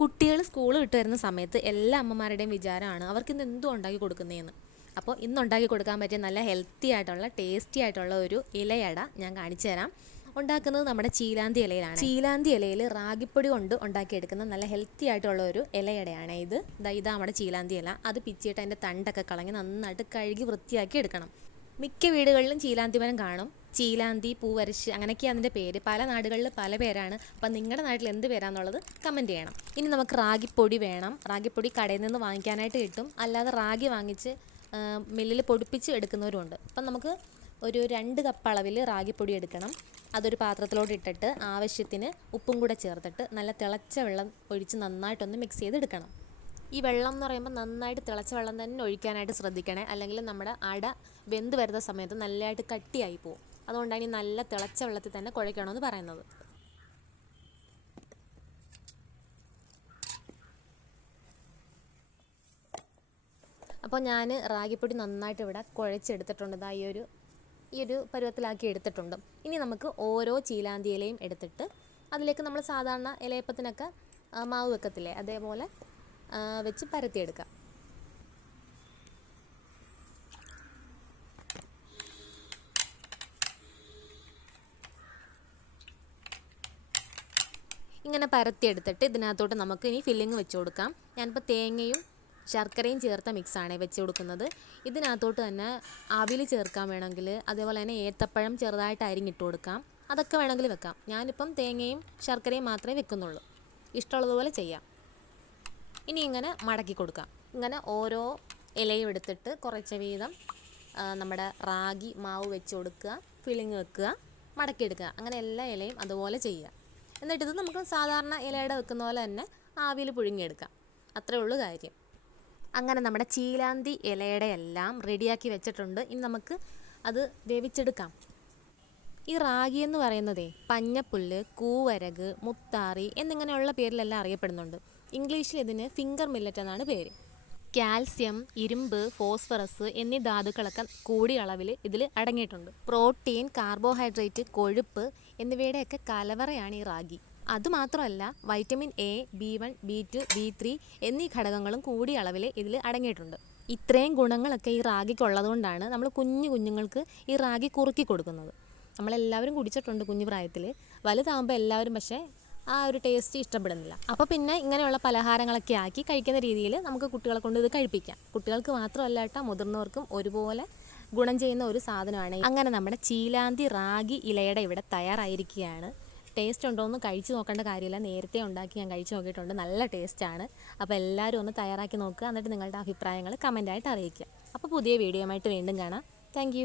കുട്ടികൾ സ്കൂൾ വിട്ട് വരുന്ന സമയത്ത് എല്ലാ അമ്മമാരുടെയും വിചാരമാണ് അവർക്ക് ഇന്ന് എന്തും ഉണ്ടാക്കി കൊടുക്കുന്നതെന്ന് അപ്പോൾ ഇന്ന് ഉണ്ടാക്കി കൊടുക്കാൻ പറ്റിയ നല്ല ഹെൽത്തി ആയിട്ടുള്ള ടേസ്റ്റി ആയിട്ടുള്ള ഒരു ഇലയട ഞാൻ കാണിച്ചു തരാം. ഉണ്ടാക്കുന്നത് നമ്മുടെ ചീലാന്തി ഇലയിലാണ്. ചീലാന്തി ഇലയിൽ റാഗിപ്പൊടി കൊണ്ട് ഉണ്ടാക്കിയെടുക്കുന്ന നല്ല ഹെൽത്തി ആയിട്ടുള്ള ഒരു ഇലയടയാണ് ഇത്. ദാ ഇതാ നമ്മുടെ ചീലാന്തി ഇല. അത് പിച്ചിയിട്ട് അതിന്റെ തണ്ടൊക്കെ കളഞ്ഞ് നന്നായിട്ട് കഴുകി വൃത്തിയാക്കി എടുക്കണം. മിക്ക വീടുകളിലും ചീലാന്തി മരം കാണും. ചീലാന്തി പൂവരശ് അങ്ങനെയൊക്കെയാണ് അതിന്റെ പേര്. പല നാടുകളിൽ പല പേരാണ്. അപ്പം നിങ്ങളുടെ നാട്ടിൽ എന്ത് പേരാന്നുള്ളത് കമന്റ് ചെയ്യണം. ഇനി നമുക്ക് റാഗിപ്പൊടി വേണം. റാഗിപ്പൊടി കടയിൽ നിന്ന് വാങ്ങിക്കാനായിട്ട് കിട്ടും. അല്ലാതെ റാഗി വാങ്ങിച്ച് മില്ലിൽ പൊടിപ്പിച്ച് എടുക്കുന്നവരുമുണ്ട് അപ്പം നമുക്ക് ഒരു രണ്ട് കപ്പ് അളവിൽ റാഗിപ്പൊടി എടുക്കണം. അതൊരു പാത്രത്തിലോട്ട് ഇട്ടിട്ട് ആവശ്യത്തിന് ഉപ്പും കൂടെ ചേർത്തിട്ട് നല്ല തിളച്ച വെള്ളം ഒഴിച്ച് നന്നായിട്ടൊന്ന് മിക്സ് ചെയ്തെടുക്കണം ഈ വെള്ളം എന്ന് പറയുമ്പോൾ നന്നായിട്ട് തിളച്ച വെള്ളം തന്നെ ഒഴിക്കാനായിട്ട് ശ്രദ്ധിക്കണേ. അല്ലെങ്കിൽ നമ്മുടെ അട വെന്ത് വരുന്ന സമയത്ത് നല്ലതായിട്ട് കട്ടിയായി പോകും അതുകൊണ്ടാണ് ഈ നല്ല തിളച്ച വെള്ളത്തിൽ തന്നെ കുഴയ്ക്കണമെന്ന് പറയുന്നത്. അപ്പോൾ ഞാൻ റാഗിപ്പൊടി നന്നായിട്ട് ഇവിടെ കുഴച്ചെടുത്തിട്ടുണ്ട്. ഇതാ ഈ ഒരു ഈ ഒരു പരുവത്തിലാക്കി എടുത്തിട്ടുണ്ട്. ഇനി നമുക്ക് ഓരോ ചീലാന്തി ഇലയും എടുത്തിട്ട് അതിലേക്ക് നമ്മൾ സാധാരണ ഇലയപ്പത്തിനൊക്കെ മാവ് വെക്കത്തില്ലേ? അതേപോലെ വെച്ച് പരത്തിയെടുക്കാം. ഇങ്ങനെ പരത്തിയെടുത്തിട്ട് ഇതിനകത്തോട്ട് നമുക്ക് ഇനി ഫില്ലിങ് വെച്ച് കൊടുക്കാം ഞാനിപ്പോൾ തേങ്ങയും ശർക്കരയും ചേർത്ത മിക്സാണ് വെച്ച് കൊടുക്കുന്നത് ഇതിനകത്തോട്ട് തന്നെ അവിൽ ചേർക്കാൻ വേണമെങ്കിൽ അതേപോലെ തന്നെ ഏത്തപ്പഴം ചെറുതായിട്ട് അരിഞ്ഞിട്ട് കൊടുക്കാം. അതൊക്കെ വേണമെങ്കിൽ വെക്കാം. ഞാനിപ്പം തേങ്ങയും ശർക്കരയും മാത്രമേ വെക്കുന്നുള്ളൂ. ഇഷ്ടമുള്ളതുപോലെ ചെയ്യാം. ഇനി ഇങ്ങനെ മടക്കി കൊടുക്കാം. ഇങ്ങനെ ഓരോ ഇലയും എടുത്തിട്ട് കുറച്ച് വീതം നമ്മുടെ റാഗി മാവ് വെച്ച് കൊടുക്കുക ഫില്ലിങ് വെക്കുക മടക്കിയെടുക്കുക. അങ്ങനെ എല്ലാ ഇലയും അതുപോലെ ചെയ്യുക. എന്നിട്ട് ഇത് നമുക്ക് സാധാരണ ഇലയുടെ വെക്കുന്ന പോലെ തന്നെ ആവിയിൽ പുഴുങ്ങിയെടുക്കാം. അത്രേ ഉള്ളൂ കാര്യം. അങ്ങനെ നമ്മുടെ ചീലാന്തി ഇലയുടെ എല്ലാം റെഡിയാക്കി വെച്ചിട്ടുണ്ട്. ഇനി നമുക്ക് അത് വേവിച്ചെടുക്കാം. ഈ റാഗി എന്ന് പറയുന്നതേ പഞ്ഞപ്പുല്ല് കൂവരക് മുത്താറി എന്നിങ്ങനെയുള്ള പേരിലെല്ലാം അറിയപ്പെടുന്നുണ്ട്. ഇംഗ്ലീഷിൽ ഇതിന് ഫിംഗർ മില്ലറ്റ് എന്നാണ് പേര്. കാൽസ്യം ഇരുമ്പ് ഫോസ്ഫറസ് എന്നീ ധാതുക്കളൊക്കെ കൂടിയ അളവിൽ ഇതിൽ അടങ്ങിയിട്ടുണ്ട്. പ്രോട്ടീൻ കാർബോഹൈഡ്രേറ്റ് കൊഴുപ്പ് എന്നിവയുടെയൊക്കെ കലവറയാണ് ഈ റാഗി. അതുമാത്രമല്ല vitamin A B one B two B three എന്നീ ഘടകങ്ങളും കൂടിയ അളവിൽ ഇതിൽ അടങ്ങിയിട്ടുണ്ട്. ഇത്രയും ഗുണങ്ങളൊക്കെ ഈ റാഗിക്ക് ഉള്ളതുകൊണ്ടാണ് നമ്മൾ കുഞ്ഞു കുഞ്ഞുങ്ങൾക്ക് ഈ റാഗി കുറുക്കി കൊടുക്കുന്നത്. നമ്മളെല്ലാവരും കുടിച്ചിട്ടുണ്ട് കുഞ്ഞു പ്രായത്തിൽ വലുതാകുമ്പോൾ എല്ലാവരും പക്ഷേ ആ ഒരു ടേസ്റ്റ് ഇഷ്ടപ്പെടുന്നില്ല. അപ്പോൾ പിന്നെ ഇങ്ങനെയുള്ള പലഹാരങ്ങളൊക്കെ ആക്കി കഴിക്കുന്ന രീതിയിൽ നമുക്ക് കുട്ടികളെ കൊണ്ട് ഇത് കഴിപ്പിക്കാം. കുട്ടികൾക്ക് മാത്രമല്ല കേട്ടോ മുതിർന്നവർക്കും ഒരുപോലെ ഗുണം ചെയ്യുന്ന ഒരു സാധനമാണ് അങ്ങനെ നമ്മുടെ ചീലാന്തി റാഗി ഇലയുടെ ഇവിടെ തയ്യാറായിരിക്കുകയാണ്. ടേസ്റ്റ് ഉണ്ടോ എന്ന് കഴിച്ചു നോക്കേണ്ട കാര്യമില്ല. നേരത്തെ ഉണ്ടാക്കി ഞാൻ കഴിച്ചു നോക്കിയിട്ടുണ്ട്. നല്ല ടേസ്റ്റാണ് അപ്പോൾ എല്ലാവരും ഒന്ന് തയ്യാറാക്കി നോക്കുക. എന്നിട്ട് നിങ്ങളുടെ അഭിപ്രായങ്ങൾ കമന്റായിട്ട് അറിയിക്കുക. അപ്പോൾ പുതിയ വീഡിയോയുമായിട്ട് വീണ്ടും കാണാം. താങ്ക്